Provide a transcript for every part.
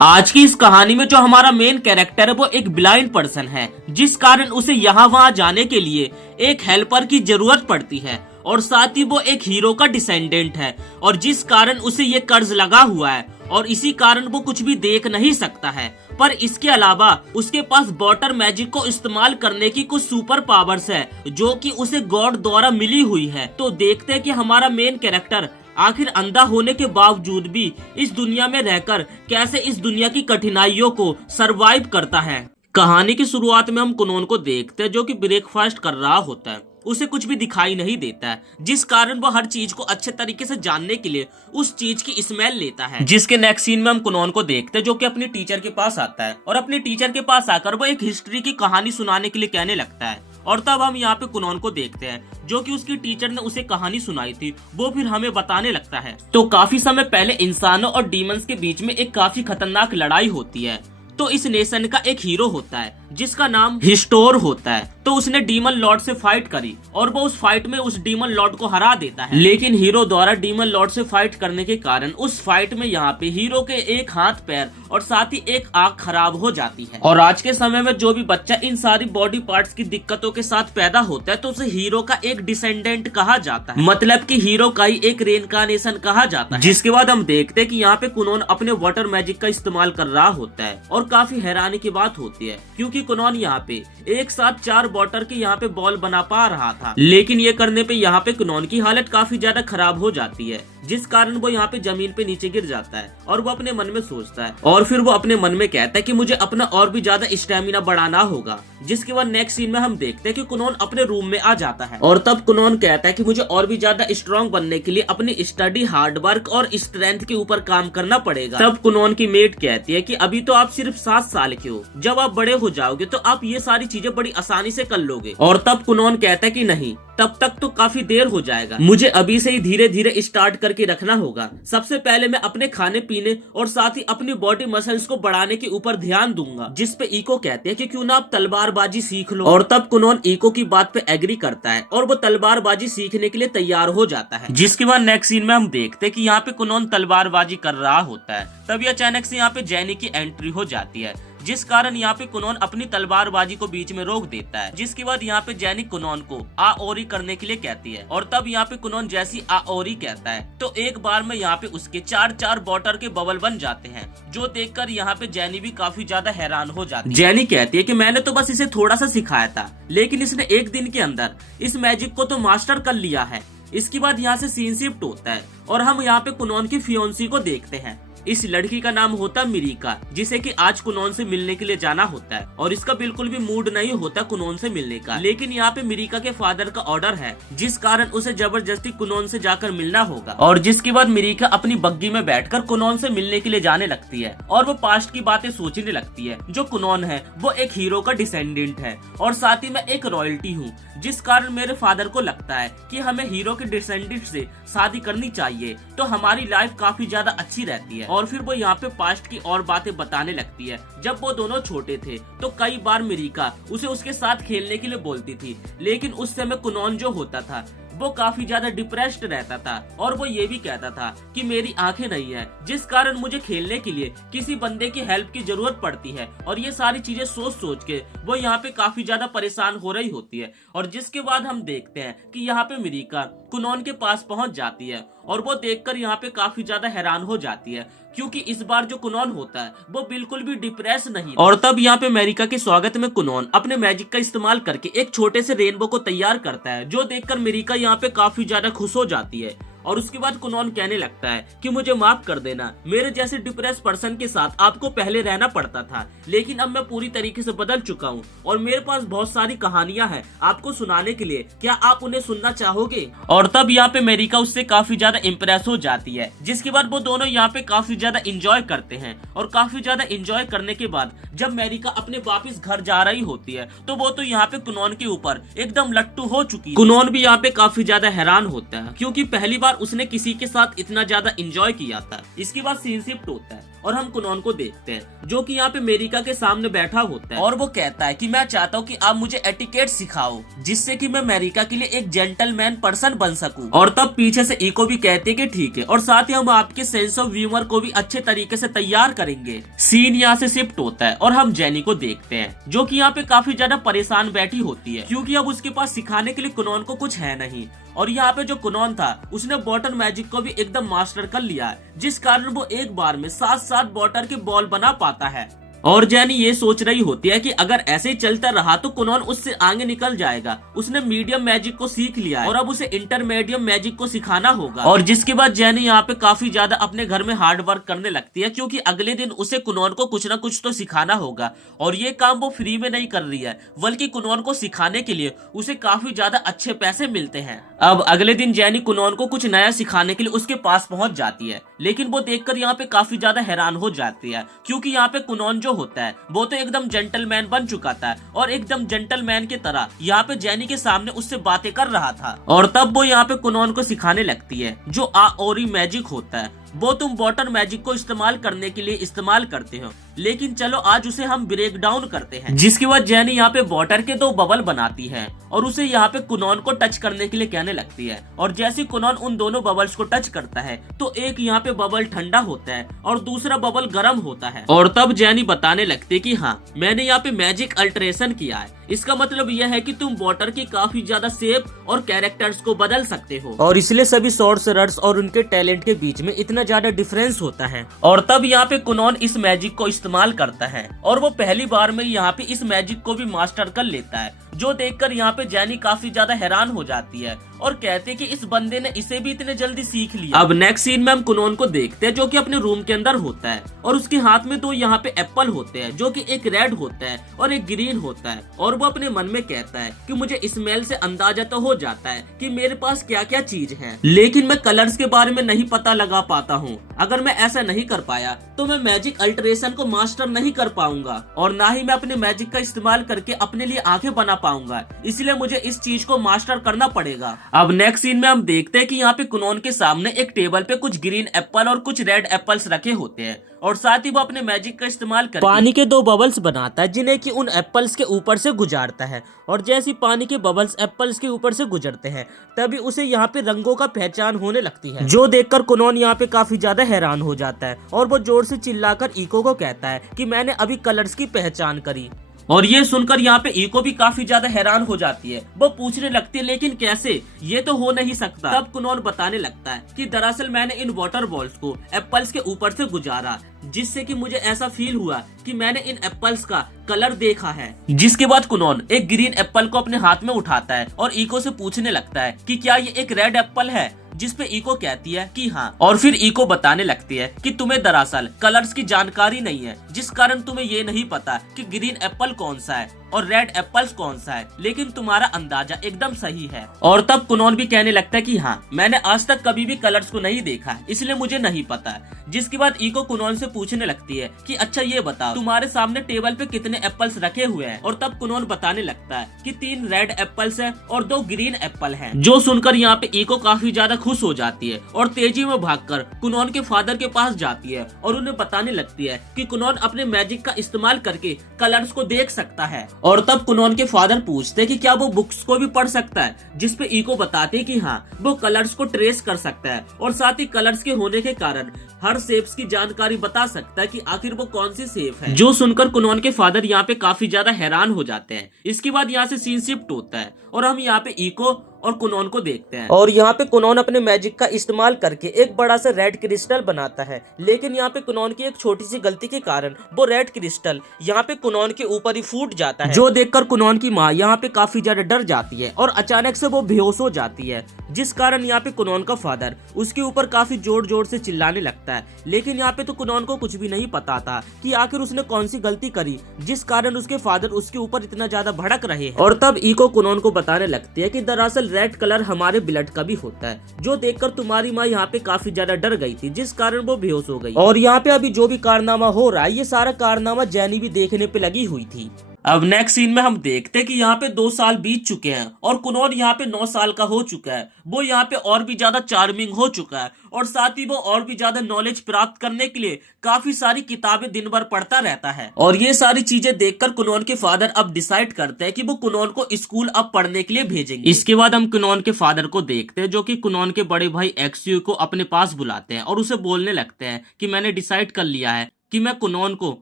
आज की इस कहानी में जो हमारा मेन कैरेक्टर है वो एक ब्लाइंड पर्सन है, जिस कारण उसे यहाँ वहाँ जाने के लिए एक हेल्पर की जरूरत पड़ती है और साथ ही वो एक हीरो का डिसेंडेंट है और जिस कारण उसे ये कर्ज लगा हुआ है और इसी कारण वो कुछ भी देख नहीं सकता है। पर इसके अलावा उसके पास वाटर मैजिक को इस्तेमाल करने की कुछ सुपर पावर्स है जो कि उसे गॉड द्वारा मिली हुई है। तो देखते हैं कि हमारा मेन कैरेक्टर आखिर अंधा होने के बावजूद भी इस दुनिया में रहकर कैसे इस दुनिया की कठिनाइयों को सरवाइव करता है। कहानी की शुरुआत में हम कुनोन को देखते हैं जो कि ब्रेकफास्ट कर रहा होता है। उसे कुछ भी दिखाई नहीं देता है, जिस कारण वो हर चीज को अच्छे तरीके से जानने के लिए उस चीज की स्मेल लेता है। जिसके नेक्स्ट सीन में हम कुनोन को देखते हैं जो कि अपनी टीचर के पास आता है और अपने टीचर के पास आकर वो एक हिस्ट्री की कहानी सुनाने के लिए कहने लगता है। और तब हम यहाँ पे कुनोन को देखते हैं जो कि उसकी टीचर ने उसे कहानी सुनाई थी, वो फिर हमें बताने लगता है। तो काफी समय पहले इंसानों और डीमंस के बीच में एक काफी खतरनाक लड़ाई होती है। तो इस नेशन का एक हीरो होता है जिसका नाम हिस्टोर होता है। तो उसने डीमन लॉर्ड से फाइट करी और वो उस फाइट में उस डीमन लॉर्ड को हरा देता है। लेकिन हीरो द्वारा डीमन लॉर्ड से फाइट करने के कारण उस फाइट में यहाँ पे हीरो के एक हाथ पैर और साथ ही एक आंख खराब हो जाती है। और आज के समय में जो भी बच्चा इन सारी बॉडी पार्ट्स की दिक्कतों के साथ पैदा होता है तो उसे हीरो का एक डिसेंडेंट कहा जाता है, मतलब कि हीरो का ही एक रेनकार्नेशन कहा जाता है। जिसके बाद हम देखते हैं कि यहाँ पे कुनोन अपने वाटर मैजिक का इस्तेमाल कर रहा होता है और काफी हैरानी की बात होती है क्योंकि कुनोन यहाँ पे एक साथ 4 वाटर के यहाँ पे बॉल बना पा रहा था। लेकिन ये करने पे यहाँ पे कुनोन की हालत काफी ज्यादा खराब हो जाती है, जिस कारण वो यहाँ पे जमीन पे नीचे गिर जाता है और वो अपने मन में सोचता है और फिर वो अपने मन में कहता है कि मुझे अपना और भी ज्यादा स्टेमिना बढ़ाना होगा। जिसके बाद नेक्स्ट सीन में हम देखते हैं कि कुनोन अपने रूम में आ जाता है और तब कुनोन कहता है कि मुझे और भी ज्यादा स्ट्रॉन्ग बनने के लिए अपनी स्टडी, हार्ड वर्क और स्ट्रेंथ के ऊपर काम करना पड़ेगा। तब कुनोन की मेट कहती है कि अभी तो आप सिर्फ 7 साल के हो, जब आप बड़े हो जाओगे तो आप ये सारी चीजें बड़ी आसानी से कर लोगे। और तब कुनोन कहता है कि नहीं, तब तक तो काफी देर हो जाएगा, मुझे अभी से ही धीरे धीरे स्टार्ट करके रखना होगा। सबसे पहले मैं अपने खाने पीने और साथ ही अपनी बॉडी मसल्स को बढ़ाने के ऊपर ध्यान दूंगा। जिस पे इको कहते हैं कि क्यों ना आप तलवारबाजी सीख लो। और तब कुनोन इको की बात पे एग्री करता है और वो तलवारबाजी सीखने के लिए तैयार हो जाता है। जिसके बाद नेक्स्ट सीन में हम देखते हैं कि यहाँ पे कुनोन तलवारबाजी कर रहा होता है। तभी अचानक से यहाँ पे जैनी की एंट्री हो जाती है, जिस कारण यहाँ पे कुनोन अपनी तलवारबाजी को बीच में रोक देता है। जिसके बाद यहाँ पे जैनी कुनोन को आओरी करने के लिए कहती है और तब यहाँ पे कुनोन जैसी आओरी कहता है तो एक बार में यहाँ पे उसके 4 वाटर के बबल बन जाते हैं, जो देखकर यहाँ पे जैनी भी काफी ज्यादा हैरान हो जाती है। जैनी कहती है कि मैंने तो बस इसे थोड़ा सा सिखाया था, लेकिन इसने एक दिन के अंदर इस मैजिक को तो मास्टर कर लिया है। इसके बाद यहाँ से सीन शिफ्ट होता है और हम यहाँ पे कुनोन की फियोन्सी को देखते हैं। इस लड़की का नाम होता मिरिका, जिसे कि आज कुनोन से मिलने के लिए जाना होता है और इसका बिल्कुल भी मूड नहीं होता कुनोन से मिलने का। लेकिन यहाँ पे मिरिका के फादर का ऑर्डर है, जिस कारण उसे जबरदस्ती कुनोन से जाकर मिलना होगा। और जिसके बाद मिरिका अपनी बग्गी में बैठकर कुनोन से मिलने के लिए जाने लगती है और वो पास्ट की बातें सोचने लगती है। जो कुनोन है वो एक हीरो का डिसेंडेंट है और साथ ही मैं एक रॉयल्टी हूँ, जिस कारण मेरे फादर को लगता है कि हमें हीरो के डिसेंडेंट से शादी करनी चाहिए तो हमारी लाइफ काफी ज्यादा अच्छी रहती है। और फिर वो यहाँ पे पास्ट की और बातें बताने लगती है। जब वो दोनों छोटे थे तो कई बार मिरिका उसे उसके साथ खेलने के लिए बोलती थी, लेकिन उस समय कुनोन जो होता था वो काफी ज्यादा डिप्रेस्ड रहता था और वो ये भी कहता था कि मेरी आंखें नहीं है, जिस कारण मुझे खेलने के लिए किसी बंदे की हेल्प की जरूरत पड़ती है। और ये सारी चीजें सोच सोच के वो यहाँ पे काफी ज्यादा परेशान हो रही होती है। और जिसके बाद हम देखते हैं कि यहाँ पे मिरिका कुनोन के पास पहुंच जाती है और वो देखकर यहाँ पे काफी ज्यादा हैरान हो जाती है क्योंकि इस बार जो कुनोन होता है वो बिल्कुल भी डिप्रेस नहीं। और तब यहाँ पे मेरिका के स्वागत में कुनोन अपने मैजिक का इस्तेमाल करके एक छोटे से रेनबो को तैयार करता है, जो देखकर मेरिका यहाँ पे काफी ज्यादा खुश हो जाती है। और उसके बाद कुनोन कहने लगता है कि मुझे माफ कर देना, मेरे जैसे डिप्रेस पर्सन के साथ आपको पहले रहना पड़ता था, लेकिन अब मैं पूरी तरीके से बदल चुका हूँ और मेरे पास बहुत सारी कहानियां हैं आपको सुनाने के लिए, क्या आप उन्हें सुनना चाहोगे? और तब यहाँ पे मेरिका उससे काफी ज्यादा इम्प्रेस हो जाती है। जिसके बाद वो दोनों यहाँ पे काफी ज्यादा इंजॉय करते हैं और काफी ज्यादा इंजॉय करने के बाद जब मेरिका अपने वापिस घर जा रही होती है तो वो तो यहाँ पे कुनोन के ऊपर एकदम लट्टू हो चुकी है। कुनोन भी यहाँ पे काफी ज्यादा हैरान होता है क्योंकि पहली बार उसने किसी के साथ इतना ज्यादा एंजॉय किया था। इसके बाद सीन शिफ्ट होता है और हम कुनॉन को देखते हैं जो कि यहाँ पे मेरिका के सामने बैठा होता है और वो कहता है कि मैं चाहता हूँ कि आप मुझे एटिकेट सिखाओ जिससे कि मैं मेरिका के लिए एक जेंटलमैन पर्सन बन सकूं। और तब पीछे से इको भी कहते कि ठीक है, और साथ ही हम आपके सेंस ऑफ ह्यूमर को भी अच्छे तरीके से तैयार करेंगे। सीन यहाँ से शिफ्ट होता है और हम जेनी को देखते हैं जो कि यहाँ पे काफी ज्यादा परेशान बैठी होती है क्योंकि अब उसके पास सिखाने के लिए कुनॉन को कुछ है नहीं। और यहाँ पे जो कुनॉन था उसने वाटर मैजिक को भी एकदम मास्टर कर लिया है, जिस कारण वो एक बार में 7 वाटर के बॉल बना पाता है। और जेनी ये सोच रही होती है कि अगर ऐसे ही चलता रहा तो कुनॉन उससे आगे निकल जाएगा। उसने मीडियम मैजिक को सीख लिया है और अब उसे इंटरमीडियम मैजिक को सिखाना होगा। और जिसके बाद जेनी यहाँ पे काफी ज्यादा अपने घर में हार्ड वर्क करने लगती है क्योंकि अगले दिन उसे कुनॉन को कुछ ना कुछ तो सिखाना होगा। और ये काम वो फ्री में नहीं कर रही है बल्कि कुनॉन को सिखाने के लिए उसे काफी ज्यादा अच्छे पैसे मिलते हैं। अब अगले दिन जेनी कुनॉन को कुछ नया सिखाने के लिए उसके पास पहुंच जाती है, लेकिन वो देखकर यहाँ पे काफी ज्यादा हैरान हो जाती है क्योंकि यहाँ पे कुनॉन होता है वो तो एकदम जेंटलमैन बन चुका था और एकदम जेंटलमैन की तरह यहाँ पे जेनी के सामने उससे बातें कर रहा था। और तब वो यहाँ पे कुनॉन को सिखाने लगती है जो आओरी मैजिक होता है, वो तुम वाटर मैजिक को इस्तेमाल करने के लिए इस्तेमाल करते हो, लेकिन चलो आज उसे हम ब्रेक डाउन करते हैं। जिसके बाद जेनी यहाँ पे वाटर के 2 बबल बनाती है और उसे यहाँ पे कुनॉन को टच करने के लिए कहने लगती है। और जैसे कुनॉन उन दोनों बबल्स को टच करता है तो एक यहाँ पे बबल ठंडा होता है और दूसरा बबल गर्म होता है। और तब जेनी बताने लगती है कि हाँ, मैंने यहाँ पे मैजिक अल्टरेशन किया है, इसका मतलब यह है कि तुम वाटर की काफी ज्यादा शेप और कैरेक्टर्स को बदल सकते हो और इसलिए सभी सॉर्सरर्स और उनके टैलेंट के बीच में इतना ज्यादा डिफरेंस होता है। और तब यहाँ पे कुनॉन इस मैजिक को इस्तेमाल करता है और वो पहली बार में यहाँ पे इस मैजिक को भी मास्टर कर लेता है, जो देखकर यहाँ पे जेनी काफी ज्यादा हैरान हो जाती है और कहते कि इस बंदे ने इसे भी इतने जल्दी सीख लिया। अब नेक्स्ट सीन में हम कुनॉन को देखते हैं जो कि अपने रूम के अंदर होता है और उसके हाथ में 2 यहाँ पे एप्पल होते हैं जो कि एक रेड होता है और एक ग्रीन होता है। और वो अपने मन में कहता है कि मुझे स्मेल से अंदाजा तो हो जाता है कि मेरे पास क्या क्या चीज है, लेकिन मैं कलर्स के बारे में नहीं पता लगा पाता हूँ। अगर मैं ऐसा नहीं कर पाया तो मैं मैजिक अल्टरेशन को मास्टर नहीं कर पाऊंगा और ना ही मैं अपने मैजिक का इस्तेमाल करके अपने लिए आंखें बना पाऊंगा, इसलिए मुझे इस चीज को मास्टर करना पड़ेगा। अब नेक्स्ट सीन में हम देखते हैं कि यहाँ पे कुनॉन के सामने एक टेबल पे कुछ ग्रीन एप्पल और कुछ रेड एप्पल्स रखे होते हैं और साथ ही वो अपने मैजिक का इस्तेमाल करके पानी के 2 बबल्स बनाता है जिन्हें कि उन एप्पल्स के ऊपर से गुजारता है। और जैसे पानी के बबल्स एप्पल्स के ऊपर से गुजरते हैं तभी उसे यहाँ पे रंगों का पहचान होने लगती है, जो देखकर कुनॉन यहाँ पे काफी ज्यादा हैरान हो जाता है और वो जोर से चिल्लाकर इको को कहता है कि मैंने अभी कलर्स की पहचान करी। और ये सुनकर यहाँ पे इको भी काफी ज्यादा हैरान हो जाती है, वो पूछने लगती है लेकिन कैसे, ये तो हो नहीं सकता। तब कुनॉन बताने लगता है कि दरअसल मैंने इन वाटर बॉल्स को एप्पल्स के ऊपर से गुजारा जिससे कि मुझे ऐसा फील हुआ कि मैंने इन एप्पल्स का कलर देखा है। जिसके बाद कुनॉन एक ग्रीन एप्पल को अपने हाथ में उठाता है और इको से पूछने लगता है कि क्या ये एक रेड एप्पल है, जिस पे इको कहती है कि हाँ। और फिर इको बताने लगती है कि तुम्हें दरअसल कलर्स की जानकारी नहीं है, जिस कारण तुम्हें ये नहीं पता कि ग्रीन एप्पल कौन सा है और रेड एप्पल्स कौन सा है, लेकिन तुम्हारा अंदाजा एकदम सही है। और तब कुनॉन भी कहने लगता है कि हाँ, मैंने आज तक कभी भी कलर्स को नहीं देखा इसलिए मुझे नहीं पता। जिसके बाद इको कुनॉन से पूछने लगती है कि अच्छा ये बताओ तुम्हारे सामने टेबल पे कितने एप्पल्स रखे हुए हैं। और तब कुनॉन बताने लगता है कि 3 रेड एप्पल्स है और 2 ग्रीन एप्पल है। जो सुनकर यहाँ पे इको काफी ज्यादा खुश हो जाती है और तेजी में भागकर कुनॉन के फादर के पास जाती है और उन्हें बताने लगती है कि कुनॉन अपने मैजिक का इस्तेमाल करके कलर्स को देख सकता है। और तब कुनॉन के फादर पूछते कि क्या वो बुक्स को भी पढ़ सकता है, जिस पे इको बताते कि हाँ, वो कलर्स को ट्रेस कर सकता है और साथ ही कलर्स के होने के कारण हर शेप्स की जानकारी बता सकता है कि आखिर वो कौन सी शेप है। जो सुनकर कुनॉन के फादर यहाँ पे काफी ज्यादा हैरान हो जाते हैं। इसके बाद यहाँ से सीन शिफ्ट होता है और हम यहाँ पे इको और कुनॉन को देखते हैं और यहाँ पे कुनॉन अपने मैजिक का इस्तेमाल करके एक बड़ा सा रेड क्रिस्टल बनाता है, लेकिन यहाँ पे कुनॉन की एक छोटी सी गलती के कारण वो रेड क्रिस्टल यहाँ पे कुनॉन के ऊपर ही फूट जाता है, जो देखकर कुनॉन की माँ यहाँ पे काफी ज्यादा डर जाती है और अचानक से वो बेहोश हो जाती है, जिस कारण यहाँ पे कुनॉन का फादर उसके ऊपर काफी जोर जोर से चिल्लाने लगता है। लेकिन यहाँ पे तो कुनॉन को कुछ भी नहीं पता था कि आखिर उसने कौन सी गलती करी जिस कारण उसके फादर उसके ऊपर इतना ज्यादा भड़क रहे हैं। और तब इको कुनॉन को बताने लगती है कि दरअसल रेड कलर हमारे ब्लड का भी होता है, जो देखकर तुम्हारी माँ यहाँ पे काफी ज्यादा डर गई थी, जिस कारण वो बेहोश हो गई। और यहाँ पे अभी जो भी कारनामा हो रहा है ये सारा कारनामा जेनी भी देखने पे लगी हुई थी। अब नेक्स्ट सीन में हम देखते हैं कि यहाँ पे 2 साल बीत चुके हैं और कुनोन यहाँ पे 9 साल का हो चुका है। वो यहाँ पे और भी ज्यादा चार्मिंग हो चुका है और साथ ही वो और भी ज्यादा नॉलेज प्राप्त करने के लिए काफी सारी किताबें दिन भर पढ़ता रहता है। और ये सारी चीजें देखकर कुनोन के फादर अब डिसाइड करते हैं कि वो कुनोन को स्कूल अब पढ़ने के लिए भेजेंगे। इसके बाद हम कुनोन के फादर को देखते हैं जो कि कुनोन के बड़े भाई एक्सयू को अपने पास बुलाते हैं और उसे बोलने लगते हैं कि मैंने डिसाइड कर लिया है कि मैं कुनोन को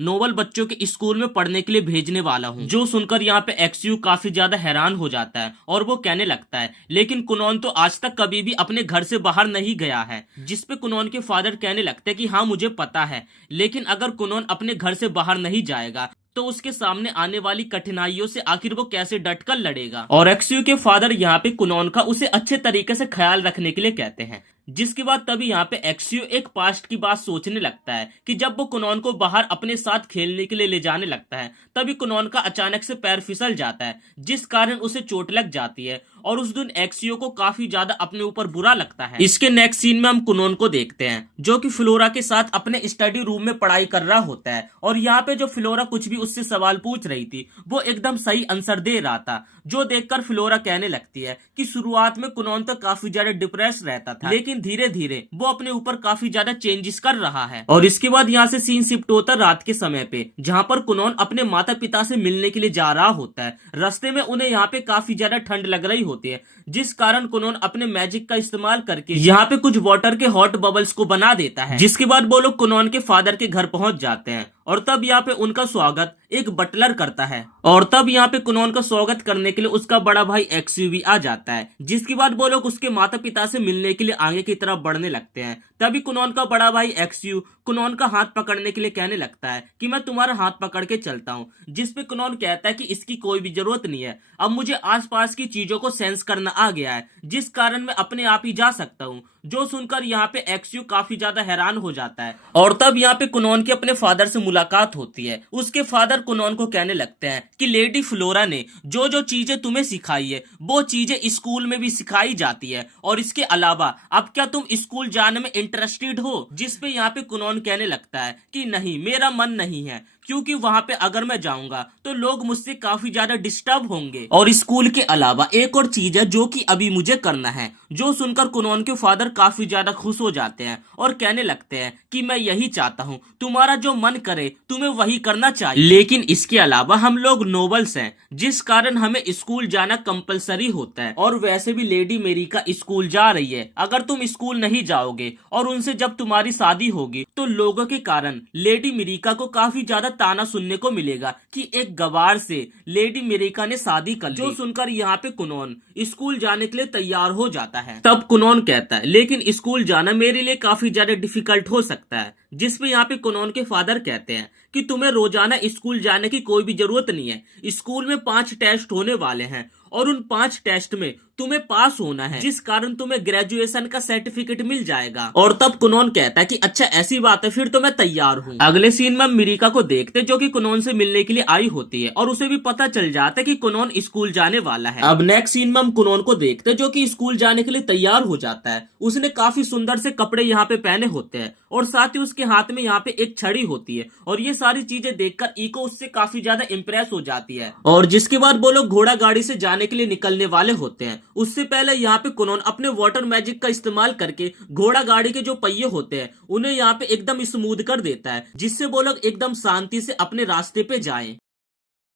नोबल बच्चों के स्कूल में पढ़ने के लिए भेजने वाला हूँ। जो सुनकर यहाँ पे एक्सयू काफी ज्यादा हैरान हो जाता है और वो कहने लगता है लेकिन कुनोन तो आज तक कभी भी अपने घर से बाहर नहीं गया है। जिसपे कुनोन के फादर कहने लगते हैं कि हाँ मुझे पता है, लेकिन अगर कुनोन अपने घर से बाहर नहीं जाएगा तो उसके सामने आने वाली कठिनाइयों से आखिर वो कैसे डटकर लड़ेगा। और एक्सयू के फादर यहाँ पे कुनोन का उसे अच्छे तरीके से ख्याल रखने के लिए कहते हैं। जिसके बाद तभी यहाँ पे एक्सयू एक पास्ट की बात सोचने लगता है कि जब वो कुनोन को बाहर अपने साथ खेलने के लिए ले जाने लगता है तभी कुनोन का अचानक से पैर फिसल जाता है, जिस कारण उसे चोट लग जाती है और उस दिन एक्सयू को काफी ज्यादा अपने ऊपर बुरा लगता है। इसके नेक्स्ट सीन में हम कुनोन को देखते हैं जो कि फ्लोरा के साथ अपने स्टडी रूम में पढ़ाई कर रहा होता है और यहाँ पे जो फ्लोरा कुछ भी उससे सवाल पूछ रही थी वो एकदम सही आंसर दे रहा था, जो देखकर फ्लोरा कहने लगती है कि शुरुआत में कुनोन तो काफी ज्यादा डिप्रेस रहता था लेकिन धीरे धीरे वो अपने ऊपर काफी ज्यादा चेंजेस कर रहा है। और इसके बाद यहाँ से सीन शिफ्ट होता रात के समय पे, जहाँ पर कुनोन अपने माता पिता से मिलने के लिए जा रहा होता है। रास्ते में उन्हें यहाँ पे काफी ज्यादा ठंड लग रही होती है, जिस कारण कुनोन अपने मैजिक का इस्तेमाल करके यहाँ पे कुछ वाटर के हॉट बबल्स को बना देता है। जिसके बाद वो लोग कुनोन के फादर के घर पहुंच जाते हैं और तब यहाँ पे उनका स्वागत एक बटलर करता है और तब यहाँ पे कुनोन का स्वागत करने के लिए उसका बड़ा भाई एक्सयू भी आ जाता है। जिसके बाद वो लोग उसके माता पिता से मिलने के लिए आगे की तरफ बढ़ने लगते हैं। तभी कुनोन का बड़ा भाई एक्सयू कुनोन का हाथ पकड़ने के लिए कहने लगता है कि मैं तुम्हारा हाथ पकड़ के चलता हूँ, जिसपे कुनोन कहता है कि इसकी कोई भी जरूरत नहीं है, अब मुझे आसपास की चीजों को सेंस करना आ गया है, जिस कारण मैं अपने आप ही जा सकता हूँ। जो सुनकर यहाँ पे एक्सयू काफी ज्यादा हैरान हो जाता है और तब यहाँ पे कुनोन के अपने फादर से मुलाकात होती है। उसके फादर कुनोन को कहने लगते हैं कि लेडी फ्लोरा ने जो जो चीजें तुम्हें सिखाई है वो चीजें स्कूल में भी सिखाई जाती है और इसके अलावा अब क्या तुम स्कूल जाने में इंटरेस्टेड हो। जिसपे यहाँ पे कुनोन कहने लगता है कि नहीं, मेरा मन नहीं है, क्योंकि वहां पे अगर मैं जाऊंगा तो लोग मुझसे काफी ज्यादा डिस्टर्ब होंगे और स्कूल के अलावा एक और चीज है जो कि अभी मुझे करना है। जो सुनकर कुनोन के फादर काफी ज्यादा खुश हो जाते हैं और कहने लगते हैं कि मैं यही चाहता हूँ, तुम्हारा जो मन करे तुम्हें वही करना चाहिए, लेकिन इसके अलावा हम लोग नोबल्स हैं जिस कारण हमें स्कूल जाना कंपलसरी होता है और वैसे भी लेडी मेरिका स्कूल जा रही है। अगर तुम स्कूल नहीं जाओगे और उनसे जब तुम्हारी शादी होगी तो लोगों के कारण लेडी मेरिका को काफी ज्यादा ताना सुनने को मिलेगा कि एक गवार से लेडी मेरिका ने शादी कर ली। जो सुनकर यहाँ पे कुनोन स्कूल जाने के लिए तैयार हो जाता है। तब कुनोन कहता है लेकिन स्कूल जाना मेरे लिए काफी ज्यादा डिफिकल्ट हो सकता है। जिसपे यहाँ पे कुनोन के फादर कहते हैं कि तुम्हें रोजाना स्कूल जाने की कोई भी जरूरत नहीं है, स्कूल में 5 टेस्ट होने वाले हैं और उन 5 टेस्ट में तुम्हें पास होना है, जिस कारण तुम्हें ग्रेजुएशन का सर्टिफिकेट मिल जाएगा। और तब कुनोन कहता है कि अच्छा ऐसी बात है, फिर तो मैं तैयार हूँ। अगले सीन में मिरिका को देखते जो कि कुनोन से मिलने के लिए आई होती है और उसे भी पता चल जाता है कि कुनोन स्कूल जाने वाला है। अब नेक्स्ट सीन में हम कुनोन को देखते जो कि स्कूल जाने के लिए तैयार हो जाता है। उसने काफी सुंदर से कपड़े यहाँ पे पहने होते हैं और साथ ही उसके हाथ में यहाँ पे एक छड़ी होती है और ये सारी चीजें देखकर इको उससे काफी ज्यादा इम्प्रेस हो जाती है। और जिसके बाद वो लोग घोड़ा गाड़ी से जाने के लिए निकलने वाले होते हैं। उससे पहले यहाँ पे कुनोन अपने वाटर मैजिक का इस्तेमाल करके घोड़ा गाड़ी के जो पहिए होते हैं उन्हें यहाँ पे एकदम स्मूथ कर देता है, जिससे वो लोग एकदम शांति से अपने रास्ते पे जाएं।